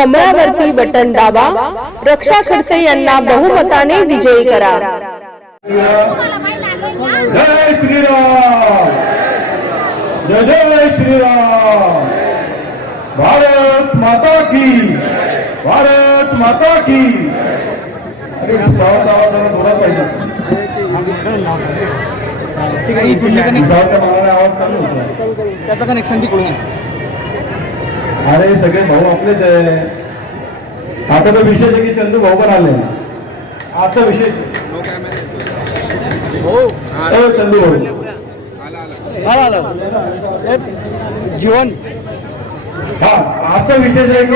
कमळावरती button दाबा. रक्षा खडसे यांना बहुमताने विजयी करा. जय श्रीराम. जय जय श्रीराम. भारत माता की भारत माता की. अरे आवाज जोरात पाहिजे आवाज चालू होता. त्याचं कनेक्शन तिकडून आहे. अरे सगळे भाऊ आपलेच आहे. आता तर विशेष आहे की चंदू भाऊ पण आले. आता विशेष हो. चंदू भाऊ. हे, जीवन. हा आजचा विशेष आहे की.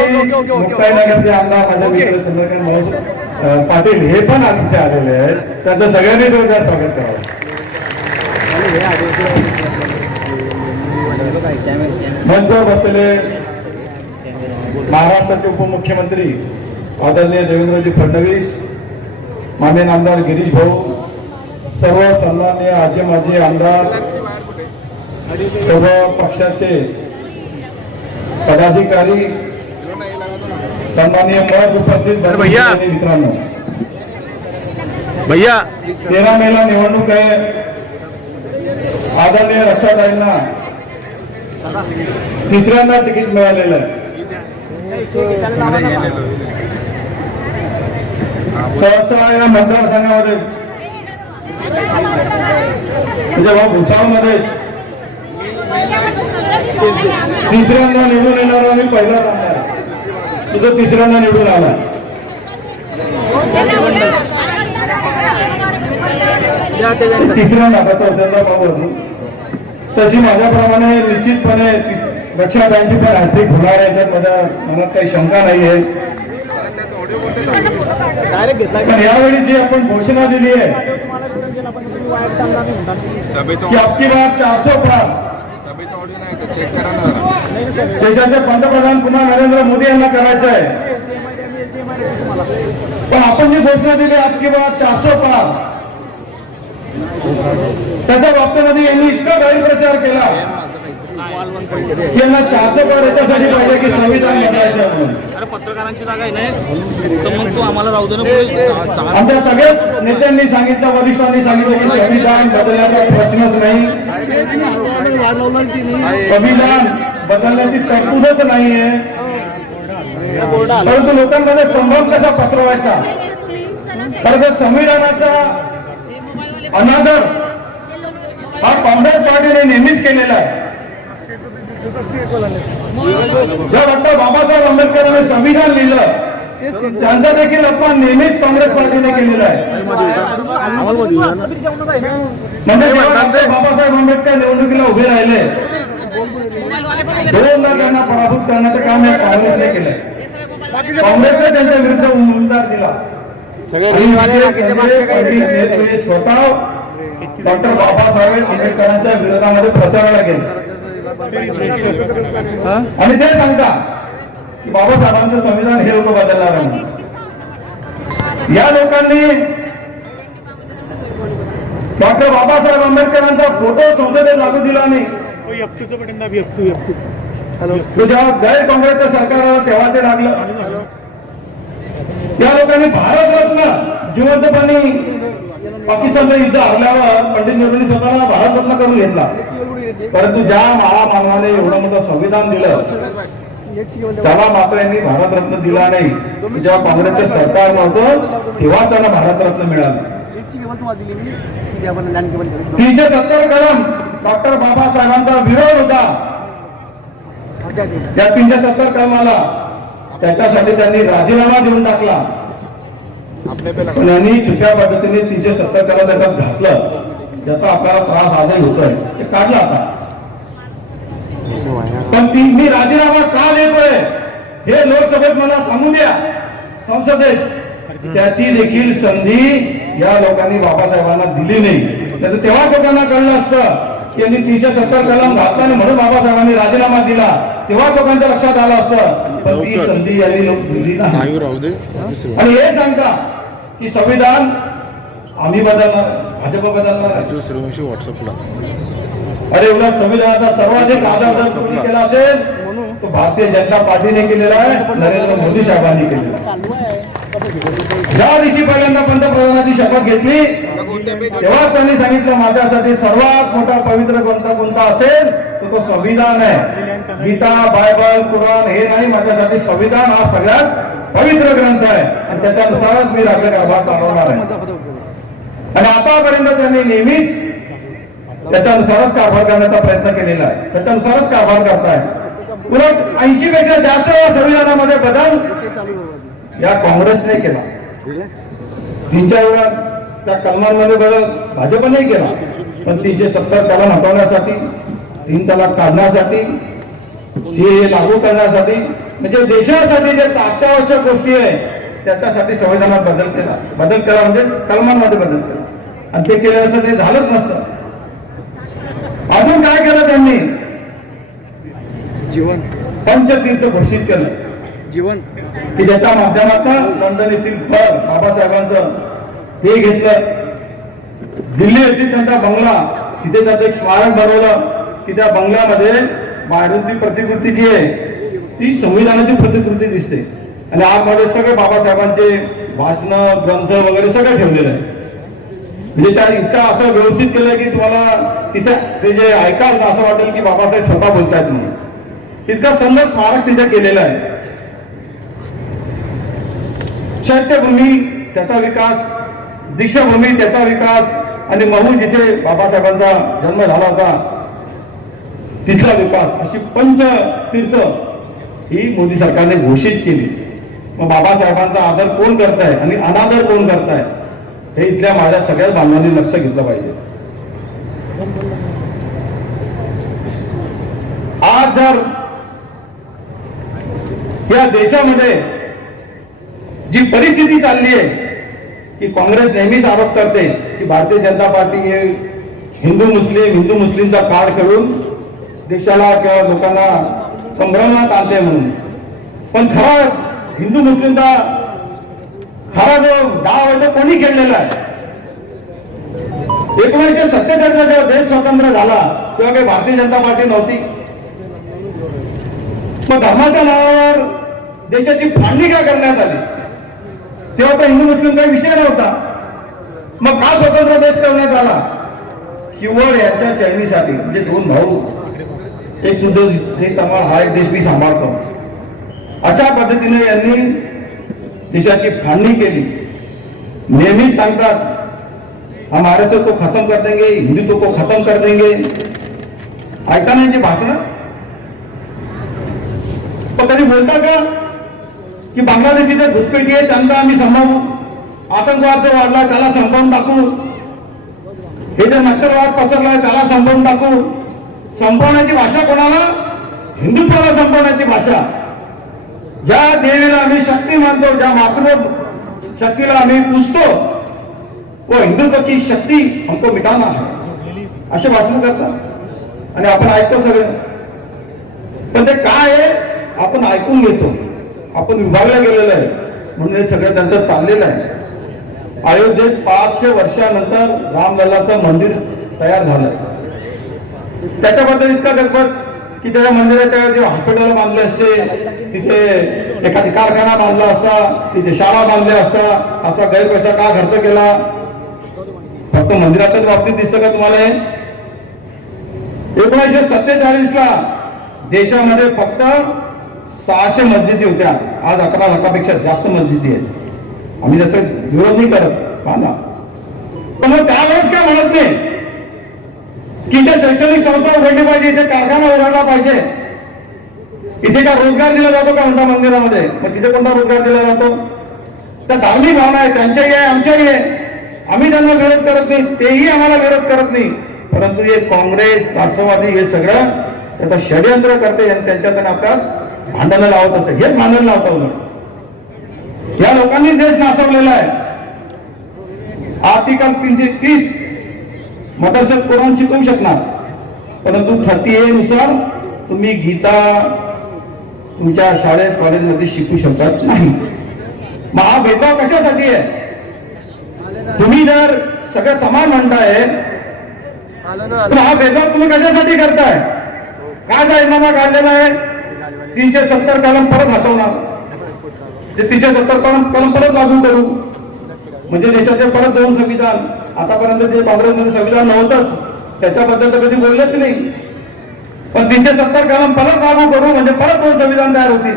मुक्ताईनगरचे आमदार माझे मित्र चंद्रकांत पाटील हे पण आज इथे आलेले आहेत. त्यांचं सगळ्यांनी जोरदार स्वागत करावं. मंचावर बसलेले महाराष्ट्राचे उपमुख्यमंत्री आदरणीय देवेंद्रजी फडणवीस मान्य आमदार गिरीश भाऊ सर्व सन्मान्य आजी माजी आमदार सर्व पक्षाचे पदाधिकारी सन्माननीय मत उपस्थित. मित्रांनो. भैया! तेरा मेला निवडणूक आहे. आदरणीय रक्षाताईंना तिसऱ्यांदा तिकीट मिळालेलं आहे. सहसा या मतदारसंघामध्ये म्हणजे भाऊ भुसावळमध्येच तिसऱ्यांदा निवडून येणार आणि पहिला तुझं तिसऱ्यांदा निवडून आला. तिसऱ्यांदा चौथ्यांदा भाऊ होती तशी माझ्याप्रमाणे निश्चितपणे रक्षाताईंची पण आर्थिक होणार आहे याच्यात माझ्या मनात काही शंका नाही आहे पण यावेळी जी आपण घोषणा दिली आहे की अबकी बार चारशे पार. देशाचे पंतप्रधान पुन्हा नरेंद्र मोदी यांना करायचं आहे. पण आपण जी घोषणा दिली अबकी बार चारशे पार. त्याच्या बाबतीमध्ये यांनी इतका गैरप्रचार केला. यांना चारशे पार याच्यासाठी पाहिजे की संविधान बदलायचं आहे म्हणून? अरे पत्रकारांची जागा आहे नाही तर मग तू आम्हाला राहू दे ना पुढे. दहा- आमच्या सगळ्याच नेत्यांनी सांगितलं वरिष्ठांनी सांगितलं की संविधान बदलण्याचा प्रश्नच नाही. संविधान बदलण्याची तरतूदच नाहीये. परंतु लोकांमध्ये संभ्रम कसा पसरवायचा? कारण त्या संविधानाचा अनादर हा काँग्रेस पार्टीने नेहमीच केलेला आहे. ज्या डॉक्टर बाबासाहेब आंबेडकरांनी संविधान लिहिलं. त्यांचा देखील अपमान नेहमीच काँग्रेस पार्टीने केलेला आहे. म्हणजे बाबासाहेब आंबेडकर निवडणुकीला उभे राहिले दोनदा त्यांना पराभूत करण्याचं काम या काँग्रेसने केलंय. काँग्रेसने त्यांच्या विरुद्ध उमेदवार दिला. स्वतः. डॉक्टर बाबासाहेब आंबेडकरांच्या विरोधामध्ये प्रचाराला गेले. आणि ते सांगता की बाबासाहेबांचं संविधान हे लोक बदलणार आहे या लोकांनी डॉक्टर बाबासाहेब आंबेडकरांचा फोटो संसदेत लागू दिला नाही तो जेव्हा गैर काँग्रेसचं सरकार आलं तेव्हा ते लागलं. त्या लोकांनी भारतरत्न जिवंतपणे पाकिस्तानचं युद्ध हरल्यावर पंडित नेहरूंनी स्वतःला भारतरत्न करून घेतला. परंतु ज्या महामानवाने एवढं मोठं संविधान दिलं त्याला मात्र यांनी भारतरत्न दिला नाही. जेव्हा काँग्रेसचं सरकार नव्हतं तेव्हा त्यांना भारतरत्न मिळालं. तीनशे सत्तर कलम डॉक्टर बाबासाहेबांचा विरोध होता. या तीनशे सत्तर कलमाला त्याच्यासाठी त्यांनी राजीनामा देऊन टाकला. पण यांनी छुप्या पद्धतीने तीनशे सत्तर त्याला त्याच्यात घातलं. ज्याचा आपल्याला त्रास आजही होतोय. ते काढलं आता. पण ती मी राजीनामा का देतोय? हे लोकसभेत मला सांगू द्या. संसदेत त्याची देखील संधी या लोकांनी बाबासाहेबांना दिली नाही. नाही तेव्हा लोकांना कळलं असतं. यांनी तीनशे सत्तर कलम घातला आणि म्हणून बाबासाहेबांनी राजीनामा दिला. तेव्हा लोकांच्या लक्षात आलं असतं. पण ती संधी यांनी लोक दिली नाही. आणि हे सांगता की संविधान आम्ही बदलणार भाजप बदलणार व्हॉट्सअपला. अरे एवढा संविधानाचा सर्वाधिक आदर जर कोणी केला असेल तो भारतीय जनता पार्टीने केलेला आहे नरेंद्र मोदी साहेबांनी केलेला आहे. ज्या दिवशी पहिल्यांदा पंतप्रधानाची शपथ घेतली तेव्हा त्यांनी सांगितलं माझ्यासाठी सर्वात मोठा पवित्र ग्रंथ कोणता असेल तर तो संविधान आहे. गीता बायबल कुराण हे नाही माझ्यासाठी संविधान हा सगळ्यात पवित्र ग्रंथ आहे. आणि त्याच्यानुसारच मी राज्य कारभार चालवणार आहे. आणि आतापर्यंत त्यांनी नेहमीच त्याच्यानुसारच कारभार करण्याचा प्रयत्न केलेला आहे. त्याच्यानुसारच कारभार करताय. उलट ऐंशी पेक्षा जास्त वेळा संविधानामध्ये बदल या काँग्रेसने केला. तीन चार वेळा त्या कलमांमध्ये बदल भाजपने केला. पण तीनशे सत्तर कलम हटवण्यासाठी तीन तलाक काढण्यासाठी सीए लागू करण्यासाठी म्हणजे देशासाठी जे अत्यावश्यक गोष्टी आहे त्याच्यासाठी संविधानात बदल केला. बदल केला म्हणजे कलमांमध्ये बदल केला. आणि ते केल्याचं ते झालंच नसतं. अजून काय केलं त्यांनी? जीवन. पंचतीर्थ घोषित केलं. जीवन. की ज्याच्या माध्यमातून लंडन येथील थर बाबासाहेबांचं हे घेतलं. दिल्ली येथील त्यांचा बंगला तिथे त्यांचं एक स्मारक बनवलं की त्या बंगल्यामध्ये बाहेरून ती प्रतिकृती जी आहे ती संविधानाची प्रतिकृती दिसते. आणि आतमध्ये सगळे बाबासाहेबांचे भाषण ग्रंथ वगैरे सगळं ठेवलेलं आहे. म्हणजे त्या इतका असं व्यवस्थित केलंय की तुम्हाला तिथे ते जे ऐकाल असं वाटेल की बाबासाहेब स्वतः बोलतायत म्हणून. इतका सुंदर स्मारक तिथे केलेलं आहे. चैत्यभूमी त्याचा विकास दीक्षाभूमी त्याचा विकास आणि महू जिथे बाबासाहेबांचा जन्म झाला होता तिथला विकास अशी पंच तीर्थ ही मोदी सरकारने घोषित केली. मग बाबासाहेबांचा आदर कोण करताय आणि अनादर कोण करताय हे इथल्या माझ्या सगळ्याच बांधवांनी लक्ष घेतलं पाहिजे. आज जर या देशामध्ये जी परिस्थिती चालली आहे की काँग्रेस नेहमीच आरोप करते की भारतीय जनता पार्टी हे हिंदू मुस्लिम हिंदू मुस्लिमचा कार्ड खेळून देशाला किंवा लोकांना संभ्रमात आणते म्हणून. पण खरा हिंदू मुस्लिमचा खरा जो डाव आहे तो कोणी खेळलेला आहे? एकोणीसशे सत्तेचाळीसला जेव्हा देश स्वतंत्र झाला तेव्हा काही भारतीय जनता पार्टी नव्हती. मग धर्माच्या नावावर देशाची फाळणी का करण्यात आली? तेव्हा तर हिंदू मुस्लिम काही विषय नव्हता. मग का स्वतंत्र देश करण्यात आला? केवळ याच्या चैनीसाठी म्हणजे दोन भाऊ एक तू देश देश सांभाळ हा एक देश मी सांभाळतो अशा पद्धतीने यांनी देशाची फाळणी केली. नेहमीच सांगतात हम महाराष्ट्र को खत्म कर देंगे हिंदुत्व को खत्म कर देंगे. ऐका नाही यांची भाषणं? पण कधी बोलता का? की बांगलादेश इथे घुसपेटी आहे त्यांना आम्ही संभावू आतंकवाद जो वाढला त्याला संपवून टाकू. हे जे नक्षलवाद पसरलाय त्याला संपवून टाकू. संपवण्याची भाषा कोणाला? हिंदुत्वाला संपवण्याची भाषा. ज्या देवीला आम्ही शक्ती मानतो ज्या मातृ शक्तीला आम्ही पुजतो व हिंदुत्व की शक्ती हमको मिटाना है. असे भाषण करतात. आणि आपण ऐकतो सगळे. पण ते काय आहे आपण ऐकून घेतो. आपण विभागला गेलेलं आहे. म्हणून हे सगळं त्यांचं चाललेलं आहे. अयोध्येत पाचशे वर्षानंतर रामलल्लाचं मंदिर तयार झालं. त्याच्याबद्दल इतका गडबड की त्या मंदिराच्या जे हॉस्पिटल बांधले असते तिथे एखादी कारखाना बांधला असता तिथे शाळा बांधल्या असता असा गैरपैसा का खर्च केला? फक्त मंदिरातच बाबतीत दिसतं का तुम्हाला हे? एकोणीसशे सत्तेचाळीस ला देशामध्ये फक्त सहाशे मस्जिदी होत्या. आज अकरा लाखापेक्षा जास्त मस्जिदी आहेत. आम्ही त्याचा विरोध नाही करत. हा ना पण मग त्यावेळेस काय म्हणत नाही? की इथे शैक्षणिक संस्था उघडली पाहिजे इथे कारखाना उघडला पाहिजे. इथे का रोजगार दिला जातो का म्हणता मंदिरामध्ये? मग तिथे कोणता रोजगार दिला जातो? त्या धार्मिक भावना आहे त्यांच्याही आहे आमच्याही आहे. आम्ही त्यांना विरोध करत नाही तेही आम्हाला विरोध करत नाही. परंतु हे काँग्रेस राष्ट्रवादी हे सगळं त्याचा षडयंत्र करते आणि त्यांच्याकडे आपल्यात भांडणं लावत असते. हेच भांडण लावता उलट या लोकांनी देश नाचवलेला आहे. आर्टिकल तीनशे तीस मदरसत कोण शिकवू शकणार? परंतु थर्टी ए नुसार तुम्ही गीता तुमच्या शाळेत कॉलेजमध्ये शिकू शकत नाही. मग हा भेदभाव कशासाठी आहे? तुम्ही जर सगळं समान म्हणताय तर हा भेदभाव तुम्ही कशासाठी करताय? काय जाहीरनामा काढलेला आहे? तीनशे सत्तर कलम परत हटवणार. ते तीनशे सत्तर कलम कलम परत लागू करू. म्हणजे देशाचे परत दोन संविधान आतापर्यंत जे काँग्रेसमध्ये संविधान नव्हतंच त्याच्याबद्दल तर कधी बोललेच नाही. पण तीनशे सत्तर कलम परत लागू करू म्हणजे परत दोन संविधान तयार होतील.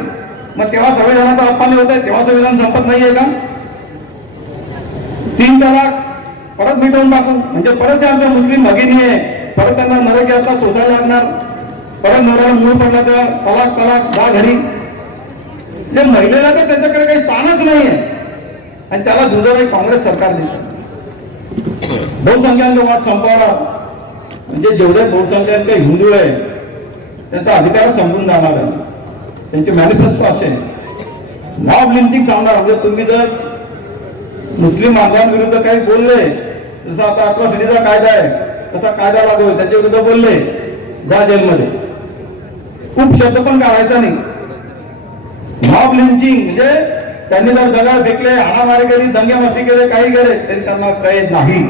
मग तेव्हा संविधानाचा अपमान होत आहे तेव्हा संविधान संपत नाहीये का? तीन तलाक परत मिटवून टाकू. म्हणजे परत ते आमच्या मुस्लिम भगिनी आहे परत त्यांना नरकी सोसायला लागणार. परत नवऱ्याला मूळ पडला तर पलाक पलाक जा घरी. त्या महिलेला तर त्यांच्याकडे काही स्थानच नाहीये. आणि त्याला दुजोरा काँग्रेस सरकार देतं बहुसंख्याक वाद संपवला म्हणजे जेवढे बहुसंख्याक हिंदू आहे त्यांचा अधिकार संपून जाणार आहे. त्यांचे मॅनिफेस्टो असे नाव लिंचिंग थांबणार म्हणजे तुम्ही जर मुस्लिम बांधवांविरुद्ध काही बोलले जसं आता अट्रॉसिटीचा कायदा आहे तसा कायदा लागू आहे. विरुद्ध बोलले जा जेलमध्ये. खूप शब्द पण काढायचा नाही. मॉब लिंचिंग म्हणजे त्यांनी जर दगा फेकले हाणामारी केली दंगेमस्ती केले काही केले तरी त्यांना कैद नाही.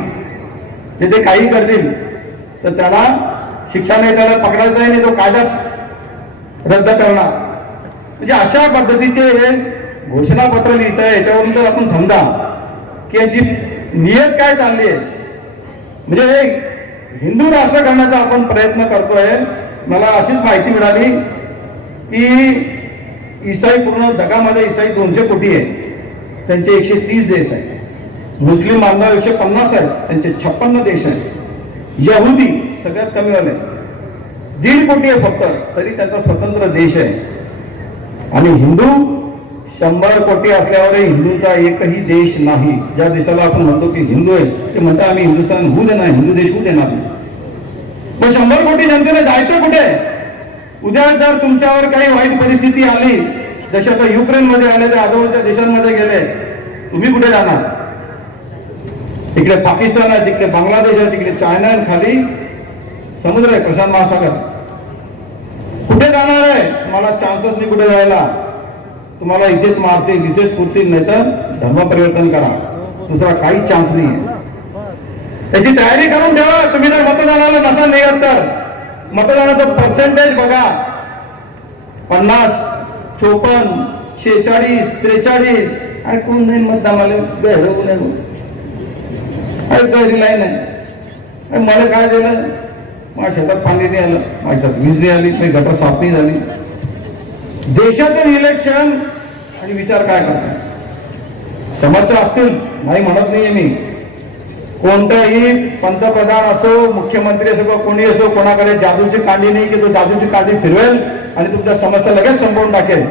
ते ते काही करतील. तर त्याला शिक्षा नाही त्याला पकडायचं नाही तो कायदाच रद्द करणार. म्हणजे अशा पद्धतीचे हे घोषणापत्र लिहित आहे याच्यावरून जर आपण समजा की याची नियत काय चालली आहे. म्हणजे हे हिंदू राष्ट्र करण्याचा आपण प्रयत्न करतोय मला अशीच माहिती मिळाली की ईसाई पूर्ण जगामध्ये ईसाई दोनशे कोटी आहे त्यांचे एकशे तीस देश आहे मुस्लिम बांधव एकशे पन्नास आहेत. त्यांचे छप्पन्न देश आहेत. यहुदी सगळ्यात कमी झाले दीड कोटी आहे फक्त तरी त्यांचा स्वतंत्र देश आहे. आणि हिंदू शंभर कोटी असल्यावर हिंदूंचा एकही देश नाही. ज्या देशाला आपण म्हणतो की हिंदू आहे ते म्हणतात आम्ही हिंदुस्थान होऊ देणार हिंदू देश होऊ देणार नाही. मग शंभर कोटी जनतेने जायचं कुठे? उद्या जर तुमच्यावर काही वाईट परिस्थिती आली जसे आता युक्रेन मध्ये आले ते आजूबाजूच्या देशांमध्ये गेले तुम्ही कुठे जाणार? इकडे पाकिस्तान आहे तिकडे बांगलादेश आहे तिकडे चायना आहे खाली समुद्र आहे प्रशांत महासागर. कुठे जाणार आहे? तुम्हाला चान्सच नाही कुठे जायला. तुम्हाला इथेच मारतील इथेच पुरतील नाही तर धर्मपरिवर्तन करा. दुसरा काही चान्स नाही. आहे त्याची तयारी करून ठेवा. तुम्ही जर मतदानाला नसाल निघत तर. मतदानाचं पर्सेंटेज बघा. पन्नास चोपन्न शेचाळीस त्रेचाळीस. अरे कोण नाही मतदानाला गहरवू नये अरे गहरी लाईन आहे मला काय दिलं माझ्या शेतात पाणी नाही आलं. माझ्या शेतात वीज नाही आली. माझी गटर साफ नाही झाली. देशातून इलेक्शन आणि विचार काय करताय? समस्या असतील नाही म्हणत नाहीये मी. कोणताही पंतप्रधान असो मुख्यमंत्री असो किंवा कोणी असो कोणाकडे जादूची कांडी नाही की तो जादूची कांडी फिरवेल आणि तुमच्या समस्या लगेच संपवून टाकेल.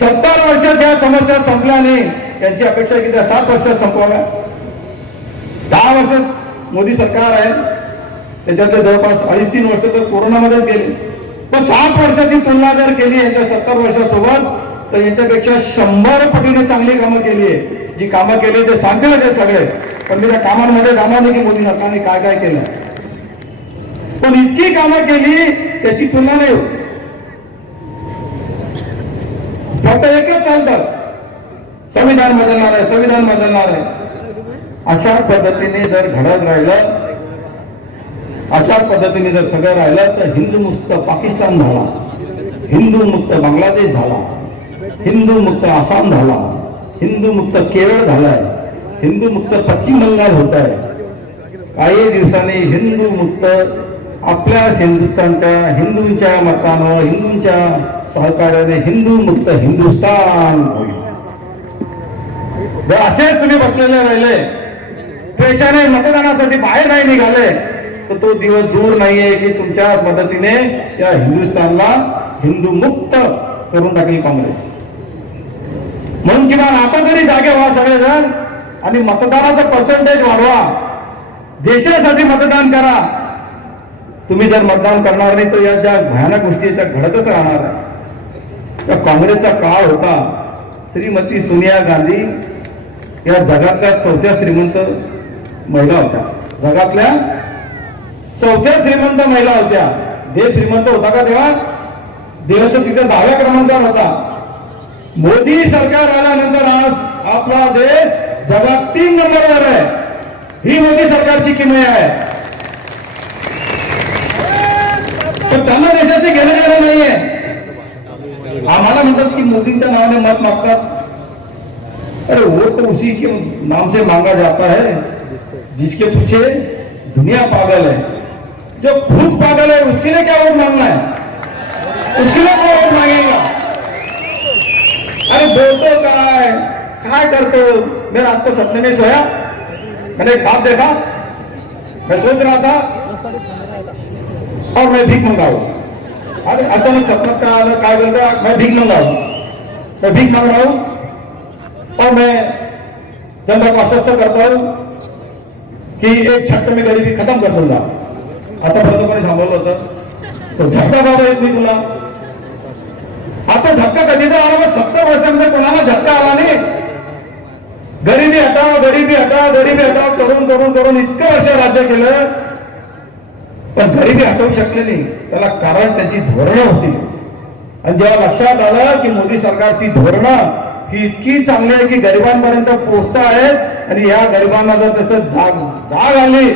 सत्तर वर्षात त्या समस्या संपल्या नाही त्यांची अपेक्षा किती सात वर्षात संपवाव्या. दहा वर्षात मोदी सरकार आहे. त्याच्यातले जवळपास अडीच तीन वर्ष तर कोरोनामध्येच गेले. पण सात वर्षाची तुलना जर केली यांच्या सत्तर वर्षासोबत तर यांच्यापेक्षा शंभर पटीने चांगली कामं केली आहे. जी कामं केली ते सांगतील ते सगळे. पण मी त्या कामांमध्ये जाणार नाही की मोदी सरकारने काय काय केलं. पण इतकी कामं केली त्याची तुलना नाही फक्त एकच चालतं. संविधान बदलणार आहे संविधान बदलणार आहे. अशा पद्धतीने जर घडत राहिलं अशा पद्धतीने जर सगळं राहिलं तर हिंदू मुक्त पाकिस्तान झाला. हिंदू मुक्त बांगलादेश झाला. हिंदू मुक्त आसाम झाला. हिंदू मुक्त केरळ झालाय. हिंदू मुक्त पश्चिम बंगाल होत आहे. काही दिवसांनी हिंदू मुक्त आपल्याच हिंदुस्थानच्या हिंदूंच्या मतानं हिंदूंच्या सहकार्याने हिंदू मुक्त हिंदुस्थान होईल. असेच तुम्ही बसलेले राहिले. पेशाने मतदानासाठी बाहेर नाही निघाले. तर तो दिवस दूर नाहीये की तुमच्या मदतीने या हिंदुस्थानला हिंदू मुक्त करून टाकेल काँग्रेस. म्हणून किमान आता तरी जागे व्हा सगळेजण आणि मतदानाचा पर्सेंटेज वाढवा. देशासाठी मतदान करा. तुम्ही जर मतदान करणार नाही तर या ज्या भयानक गोष्टी त्या घडतच राहणार आहे त्या काँग्रेसचा काळ होता. श्रीमती सोनिया गांधी या जगातल्या चौथ्या श्रीमंत महिला होत्या. जगातल्या चौथ्या श्रीमंत महिला होत्या. देश श्रीमंत होता का तेव्हा? देश तिथे दहाव्या क्रमांकावर होता. मोदी सरकार आल्यानंतर आज आपला देश जगात तीन नंबर नंबरवर आहे ही मोदी सरकारची किमया आहे पण त्यांना देशाची घेणं देणं नाहीये आम्हाला म्हणतात की मोदींच्या नावाने मत मागतात अरे वो तो उसी के नाम से मांगा जाता है, जिसके पीछे दुनिया पागल है। जो खुद पागल है, उसके लिए क्या वोट मांगना है? उसके लिए क्या वोट मांगेगा? अरे बोलतो काय काय करतो मैं आपको सपने में सोया। मैंने एक ख्वाब देखा। मैं सोच रहा था और मैं भीख मंगाऊ। अरे अचानक सपना का आलं काय बोलता मैं भीख मंगाऊ। मैं भीख मांग रहा हूं और मैं जनता को आश्वस्त करता हूं की एक झटके में गरीबी खत्म कर दूंगा। आतापर्यंत कोणी थांबवलं होतं। तो झटका का येत नाही तुला? आता झटका कधी तर आला मग सत्तर वर्षामध्ये कोणाला झटका आला नाही? गरिबी हटाव गरिबी हटाव गरिबी हटाव करून करून करून इतकं वर्ष राज्य केलं. पण गरिबी हटवू शकले नाही. त्याला कारण त्यांची धोरणं होती. आणि जेव्हा लक्षात आलं की मोदी सरकारची धोरणं ही इतकी चांगली आहे की गरिबांपर्यंत पोहोचता आहेत आणि या गरिबांना जर त्याचं जाग जाग आली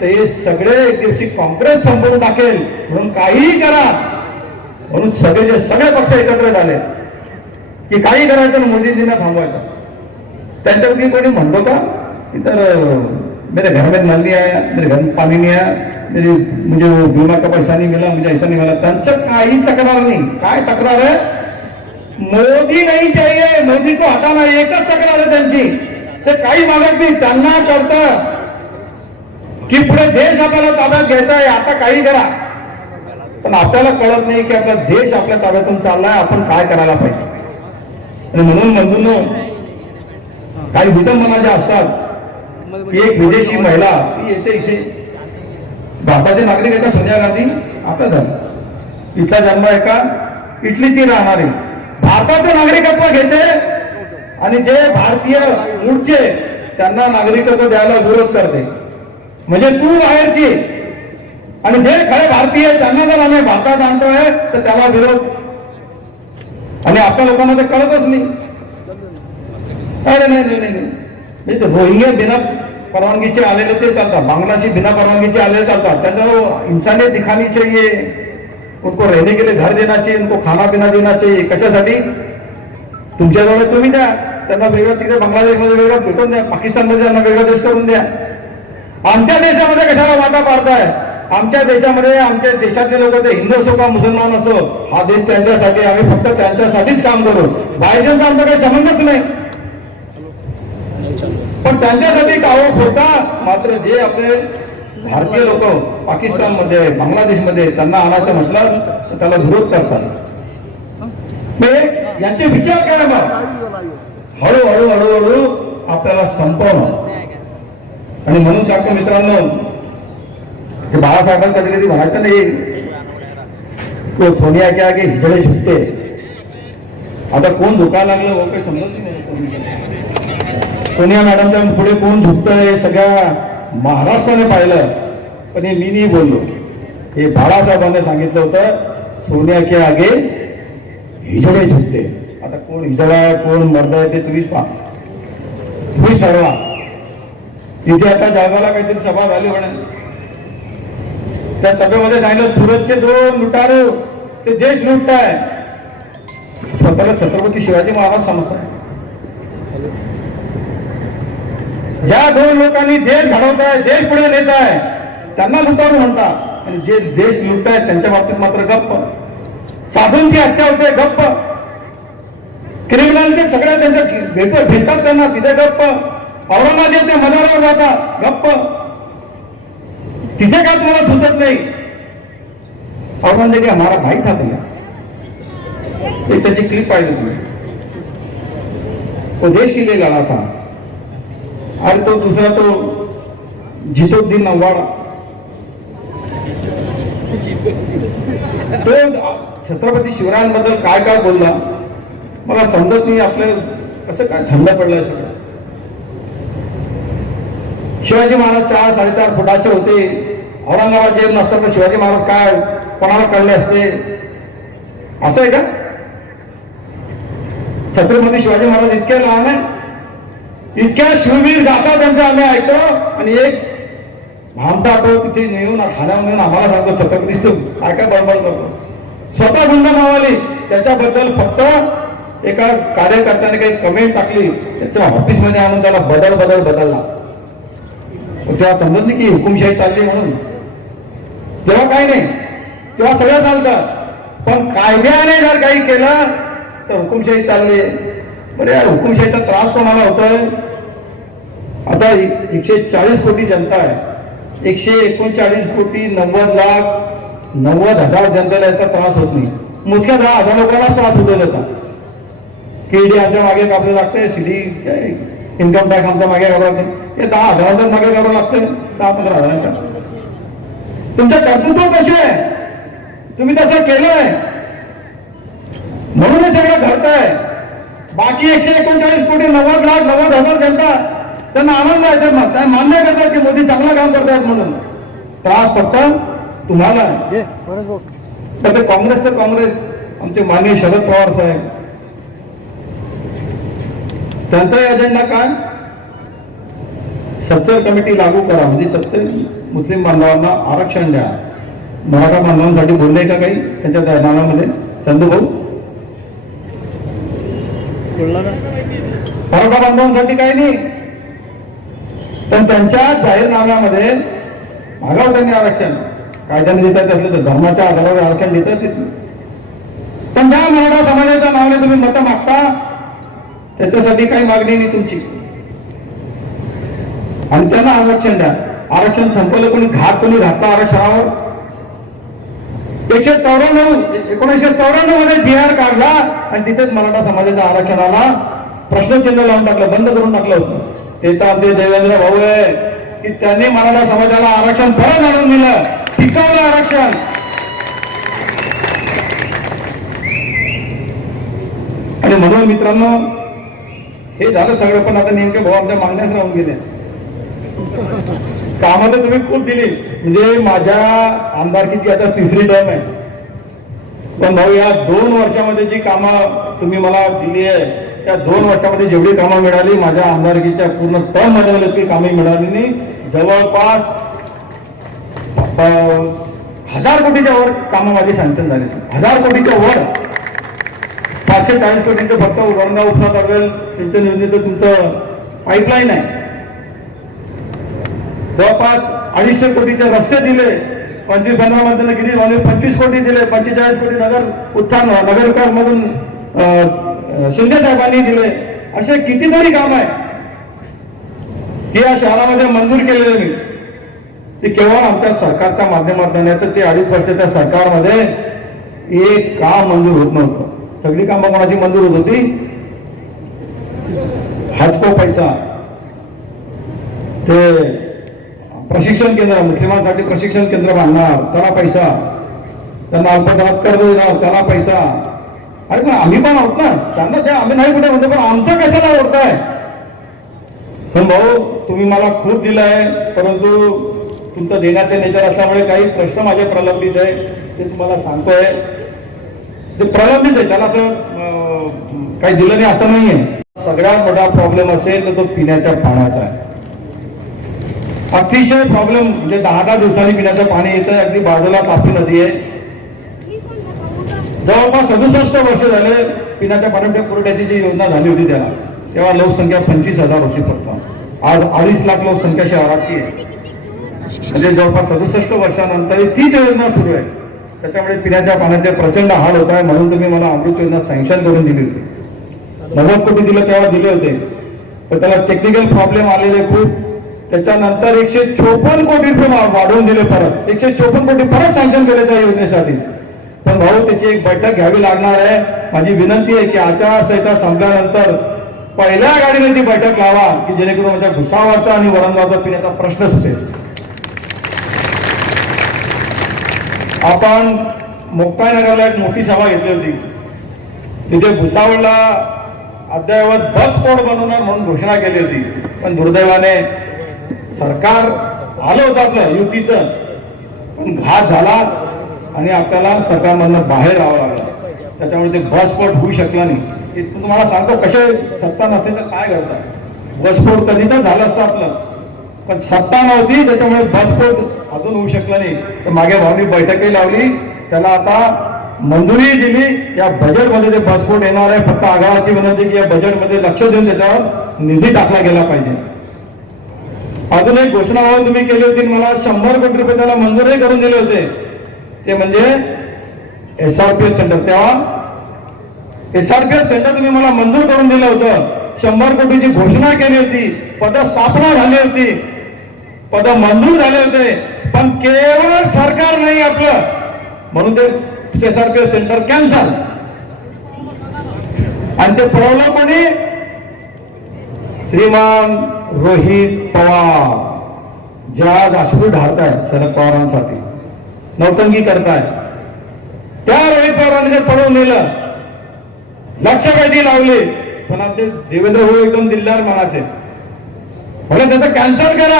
तर हे सगळे एक दिवशी काँग्रेस संपवून टाकेल. म्हणून काहीही करा. म्हणून सगळे जे सगळे पक्ष एकत्र झाले की काही करायचं मोदीजींना थांबवायचं. त्यांच्यापैकी कोणी म्हणतो का? इतर तर मेरे घर में नल नहीं आया मेरे घर में पाणी नहीं आया मेरे मुझे वो बीमा का पैसा नहीं मिला मुझे ऐसा नहीं मिला। त्यांचं काही तक्रार नाही. काय तक्रार आहे? मोदी नाही चाहिए मोदी को हटाना एकच तक्रार आहे त्यांची. ते काही मागत नाही. त्यांना करत की पुढे देश आपल्याला ताब्यात घ्यायचा आहे आता काही करा. पण आपल्याला कळत नाही की आपला देश आपल्या ताब्यातून चाललाय आपण काय करायला पाहिजे? आणि म्हणून म्हणून काही विटंबना ज्या असतात. की एक विदेशी महिला ती येते इथे. भारताचे नागरिक आहे का सोनिया गांधी? आता झालं. इथला जन्म आहे का? इटलीची राहणारी. भारताचं नागरिकत्व घेते. आणि जे भारतीय मूळचे त्यांना नागरिकत्व द्यायला विरोध करते. म्हणजे तू बाहेरची. आणि जे खरे भारतीय त्यांना जर आम्ही भारतात आणतोय तर त्याला विरोध. आणि आपल्या लोकांना ते कळतच नाही. अरे नाही नाही नाही नाही. म्हणजे ते रोहिंग्या बिना परवानगीचे आलेले ते चालतात. बांग्लादेशी बिना परवानगीचे आलेले चालतात. त्यांना वो इंसानियत दिखानी चाहिए. उनको रहने के लिए घर देना चाहिए उनको खाना पिना देना चाहिए. कशासाठी? तुमच्याजवळ तुम्ही द्या. त्यांना वेगळं तिकडे बांगलादेशमध्ये वेगळं भेटून द्या. पाकिस्तानमध्ये त्यांना वेगळा देश करून द्या. आमच्या देशामध्ये कशाला वाटा पाडताय आमच्या देशामध्ये आमच्या देशातले लोक ते हिंदू असो का मुसलमान असो हा देश त्यांच्यासाठी आम्ही फक्त त्यांच्यासाठीच काम करू. बाहेरच्यांचा आमचा काही संबंधच नाही. पण त्यांच्यासाठी टाळो होता मात्र जे आपले भारतीय लोक पाकिस्तानमध्ये बांगलादेशमध्ये त्यांना आणायचं म्हटलं तर त्याला विरोध करतात. यांचे विचार काय मग? हळूहळू हळूहळू आपल्याला संपवणं. आणि म्हणून सांगतो मित्रांनो की बाळासाहेबांना कधी कधी म्हणायचं नाही. तो सोनिया के आगे हिजडे शिकते. आता कोण दुकान लागलं वगैरे समजत नाही. सोनिया मॅडमच्या पुढे कोण झुकतंय हे सगळ्या महाराष्ट्राने पाहिलं. पण हे मी नाही बोललो. हे बाळासाहेबांनी सांगितलं होतं सोनिया के आगे हिजडे झुकते. आता कोण हिजडा आहे कोण मर्द आहे ते तुम्हीच पहा. तुम्हीच ठरवा. तिथे आता जळगावला काहीतरी सभा झाली म्हणे त्या सभेमध्ये सांगितलं सुरतचे दोन लुटारू ते देश लुटताय. स्वतःला छत्रपती शिवाजी महाराज समजताय ज्या दोन लोकांनी देश घडवताय देश पुढे नेत आहे त्यांना लुटारू म्हणतात आणि जे देश लुटतायत त्यांच्या बाबतीत मात्र गप्प. साधूंची हत्या होते गप्प. क्रिमिनलचे सगळ्या त्यांच्या भेट भेटतात त्यांना तिथे गप्प. औरंगाबादच्या मदारावर जातात गप्प. तिथे काय तुम्हाला सुचत नाही? औरंगजेब हमारा भाई था भैया एक त्याची क्लिप पाहिली तुम्ही. तो देश के लिए लढा था अरे तो दुसरा तो जितोद्दीन नव्वाडा तो छत्रपती शिवरायांबद्दल काय काय बोलला? मला समजत नाही आपलं कसं काय थंड पडलं सगळं शिवाजी महाराज चार साडेचार फुटाचे होते. औरंगाबाद जेल नसतं तर शिवाजी महाराज काय कोणाला कळले असते? असं आहे का? छत्रपती शिवाजी महाराज इतके लहान आहे इतक्या शिववीर गाता त्यांच्या आम्ही ऐकतो. आणि एक भामटा तो तिथे नेऊन ठाण्यावर नेऊन आम्हाला सांगतो छत्रपती काय काय बडबड करतो स्वतः गुंड मावाली त्याच्याबद्दल फक्त एका कार्यकर्त्याने काही कमेंट टाकली. त्याच्या ऑफिसमध्ये आणून त्याला बदल बदल बदलला. तेव्हा समजत नाही की हुकुमशाही चालली म्हणून. तेव्हा काही नाही. तेव्हा सगळं चालतं. पण कायद्याने जर काही केलं तर हुकुमशाही चालली. अरे हुकुमशाहीचा त्रास कोणाला होतोय. आता एकशे चाळीस कोटी जनता आहे. एकशे एकोणचाळीस कोटी नव्वद लाख नव्वद हजार जनतेला याचा त्रास होत नाही. मोजक्या दहा हजार लोकांना त्रास होतो त्याचा. केडी आमच्या मागे कापलं लागतंय सिडी इन्कम टॅक्स आमच्या मागे करावं लागते. हे दहा हजारांच्या मागे करावं लागतं दहा पंधरा हजारांच्या. तुमचं कर्तृत्व कसे आहे? तुम्ही तसं केलंय. म्हणून हे सगळं घडतंय. बाकी एकशे एकोणचाळीस कोटी नव्वद लाख नव्वद हजार जनता त्यांना आनंद आहे. त्यांना त्या मान्य करतात की मोदी चांगलं काम करतात म्हणून. त्रास फक्त तुम्हाला. तर ते काँग्रेसचं काँग्रेस. आमचे माननीय शरद पवार साहेब. त्यांचा एजेंडा काय? सत्तर कमिटी लागू करा. म्हणजे सत्तर मुस्लिम बांधवांना आरक्षण द्या. मराठा बांधवांसाठी बोलले का काही? त्यांच्या त्या नावामध्ये चंदूभाऊ? मराठा बांधवांसाठी काही नाही. पण त्यांच्या जाहीरनाम्यामध्ये मागाव त्यांनी आरक्षण कायद्याने देतात असलं तर धर्माच्या आधारावर आरक्षण देतात ते. पण ज्या मराठा समाजाच्या नावाने तुम्ही मतं मागता त्याच्यासाठी काही मागणी नाही तुमची. आणि त्यांना आरक्षण द्या. आरक्षण संपलं कोणी घात कोणी घातला आरक्षणावर? एकशे चौऱ्याण्णव एकोणीसशे चौऱ्याण्णवमध्ये जी आर काढला आणि तिथेच मराठा समाजाच्या आरक्षणाला प्रश्नचिन्ह लावून टाकलं बंद करून टाकलं होतं. ते तर आमचे देवेंद्र भाऊ आहे की त्यांनी मराठा समाजाला आरक्षण परत आणून दिलं टिकवलं आरक्षण. आणि म्हणून मित्रांनो हे झालं सगळं पण आता नेमके भाऊ आमच्या मागण्यात राहून गेले. कामाला तुम्ही खूप दिली. म्हणजे माझ्या आमदारकीची आता तिसरी टर्म आहे. पण भाऊ या दोन वर्षामध्ये जी कामं तुम्ही मला दिली आहे त्या दोन वर्षामध्ये जेवढी कामं मिळाली माझ्या आमदारकीच्या पूर्ण टर्ममध्ये मला इतकी कामे मिळाली नाही. जवळपास हजार कोटीच्या वर कामं माझी सँक्शन झाली हजार कोटीच्या वर. पाचशे चाळीस कोटींचं फक्त वरणा उपसा सिंचन योजनेचं तुमचं पाईपलाईन आहे. जवळपास अडीचशे कोटीचे रस्ते दिले. पंचवीस पंधरा मध्ये किती झाले पंचवीस कोटी दिले पंचेचाळीस कोटी नगर उत्थान नगर विकास मधून शिंदे साहेबांनी दिले. असे कितीतरी काम आहे. हे या शहरामध्ये मंजूर केलेले मी ते केवळ आमच्या सरकारच्या माध्यमातून नाही तर ते अडीच वर्षाच्या सरकारमध्ये एक काम मंजूर होत नव्हतं. सगळी कामं कोणाची मंजूर होत होती? हाचको पैसा. ते प्रशिक्षण केंद्र मुस्लिमांसाठी प्रशिक्षण केंद्र बांधणार त्याला पैसा. त्यांना अल्पदरात कर्ज देणार त्याला पैसा. अरे पण आम्ही पण आहोत ना. त्यांना द्या. आम्ही नाही कुठे म्हणतो पण आमचं कशाला आवडताय पण भाऊ तुम्ही मला खूप दिलाय परंतु तुमचं देण्याचे नेचर असल्यामुळे काही प्रश्न माझे प्रलंबित आहे. ते तुम्हाला सांगतोय. ते प्रलंबित आहे. त्याला तर काही दिलं नाही असं नाहीये. सगळ्यात मोठा प्रॉब्लेम असेल तर तो पिण्याच्या पाण्याचा आहे. अतिशय प्रॉब्लेम म्हणजे दहा दहा दिवसांनी पिण्याचं पाणी येतं अगदी बाजूला तापी नदी आहे. जवळपास सदुसष्ट वर्ष झाले पिण्याच्या पाण्याच्या पुरवठ्याची जी योजना झाली होती त्याला तेव्हा लोकसंख्या पंचवीस हजार होती फक्त. आज अडीच लाख लोकसंख्या शहराची आहे. म्हणजे जवळपास सदुसष्ट वर्षानंतर तीच योजना सुरू आहे. त्याच्यामुळे पिण्याच्या पाण्याचे प्रचंड हाल होत आहे म्हणून तुम्ही मला अमृत योजना सँक्शन करून दिली होती. नव्वद कोटी दिलं तेव्हा दिले होते. पण त्याला टेक्निकल प्रॉब्लेम आलेले खूप. त्याच्यानंतर एकशे चोपन्न कोटी रुपये वाढवून दिले परत. एकशे चोपन्न कोटी परत सँक्शन केले त्या योजनेसाठी. पण भाऊ त्याची एक बैठक घ्यावी लागणार आहे. माझी विनंती आहे की आचारसंहिता संपल्यानंतर पहिल्या गाडीने ती बैठक लावा की जेणेकरून माझ्या घुसावाचा आणि वरणगावचा पिण्याचा प्रश्न सुटेल. आपण मुक्ताईनगरला एक मोठी सभा घेतली होती. तिथे भुसावळला अद्ययावत बस स्फोट बनवणार म्हणून घोषणा केली होती. पण दुर्दैवाने सरकार आलं होतं आपलं युतीचं. पण घात झाला आणि आपल्याला सरकारमधनं बाहेर राहावं लागलं. त्याच्यामुळे ते बस होऊ शकला नाही. तुम्हाला सांगतो कसे सत्ता नसते तर काय करतात बसस्फोट कधी तर झालं असतं आपलं. पण सत्ता नव्हती त्याच्यामुळे बसस्फोट अजून होऊ शकला नाही. तर मागे भावनी बैठकही लावली. त्याला आता मंजुरी दिली. या बजेटमध्ये ते पासपोर्ट येणार आहे. फक्त आग्रहाची विनंती की या बजेटमध्ये लक्ष देऊन त्याच्यावर निधी टाकला गेला पाहिजे. अजून एक घोषणा तुम्ही केली होती मला शंभर कोटी रुपये त्याला मंजूरही करून दिले होते. ते म्हणजे एस आर सेंटर तेव्हा एस आर सेंटर तुम्ही मला मंजूर करून दिलं होतं. शंभर कोटीची घोषणा केली होती. पद स्थापना झाली होती. पद मंजूर झाले होते. पण केवळ सरकार नाही आपलं. म्हणून ते एस आर सेंटर कॅन्सल आणि ते पळवलं कोणी? श्रीमान रोहित पवार ज्या जास्त ढालताय शरद पवारांसाठी नौटंकी करताय त्या रोहित पवारांनी ते पळवून नेलं लक्षवेधी लावले पण आमचे देवेंद्र हो एकदम दिलदार मनाचे. म्हणून त्याचं कॅन्सल करा.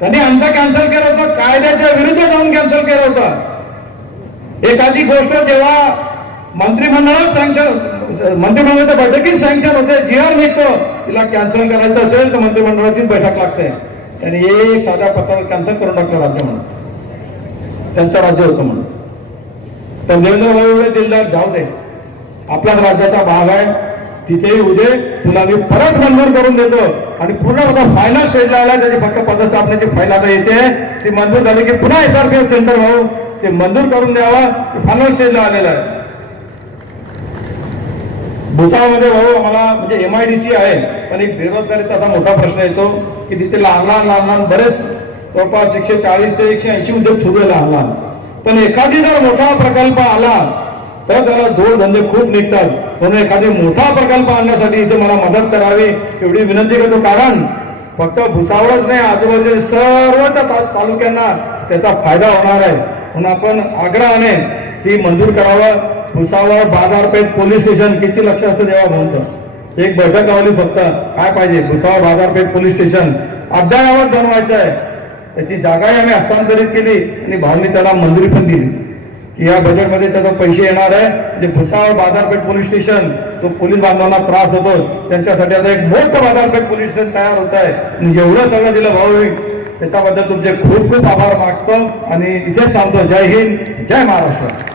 त्यांनी आमचा कॅन्सल केलं होतं कायद्याच्या विरुद्ध जाऊन कॅन्सल केलं होतं. एखादी गोष्ट जेव्हा मंत्रिमंडळात सांग मंत्रिमंडळाच्या बैठकीत सँक्शन होते. जी आर निघतो तिला कॅन्सल करायचं असेल तर मंत्रिमंडळाचीच बैठक लागते. आणि एक साध्या पत्रावर कॅन्सल करून टाकलं राज्य म्हणून. त्यांचं राज्य होतं म्हणून. तर देवेंद्र भाऊ दिलदार जाऊ दे. आपल्याच राज्याचा भाग आहे. तिथेही उदे तुला मी परत मंजूर करून देतो. आणि पूर्ण आता फायनल स्टेजला आला. त्याची फक्त पदस्थापनेची फाईल आता येते. ती मंजूर झाली की पुन्हा S R P F centre भाऊ. ते मंजूर करून द्यावा. ते फायनल स्टेजला आलेलं आहे. भुसावळमध्ये भाऊ आम्हाला म्हणजे एम आय डी सी आहे पण एक बेरोजगारीचा आता मोठा प्रश्न येतो की तिथे लहान लहान लहान लहान बरेच जवळपास एकशे चाळीस ते एकशे ऐंशी उद्योग सुरू आहे लहान लहान. पण एखादी जर मोठा प्रकल्प आला तर त्याला जोडधंदे खूप निघतात. म्हणून एखादी मोठा प्रकल्प आणण्यासाठी इथे मला मदत करावी एवढी विनंती करतो. कारण फक्त भुसावळच नाही आजूबाजूच्या सर्व त्या तालुक्यांना त्याचा फायदा होणार आहे. म्हणून आपण आग्रहाने ती मंजूर करावं. भुसावळ बाजारपेठ पोलीस स्टेशन किती लक्ष असतं तेव्हा म्हणतो एक बैठक लावली फक्त काय पाहिजे? भुसावळ बाजारपेठ पोलीस स्टेशन. अद्ययावत बनवायचं आहे. त्याची जागाही आम्ही हस्तांतरित केली आणि भावनी त्याला मंजुरी पण दिली. की या बजेटमध्ये त्याचा पैसे येणार आहे. जे भुसावळ बाजारपेठ पोलीस स्टेशन तो पोलीस बांधवांना त्रास होतो. त्यांच्यासाठी आता एक मोठं बाजारपेठ पोलीस स्टेशन तयार होत आहे. एवढं सगळं दिलं भाऊ त्याच्याबद्दल तुमचे खूप खूप आभार मागतो आणि इथेच सांगतो जय हिंद जय महाराष्ट्र.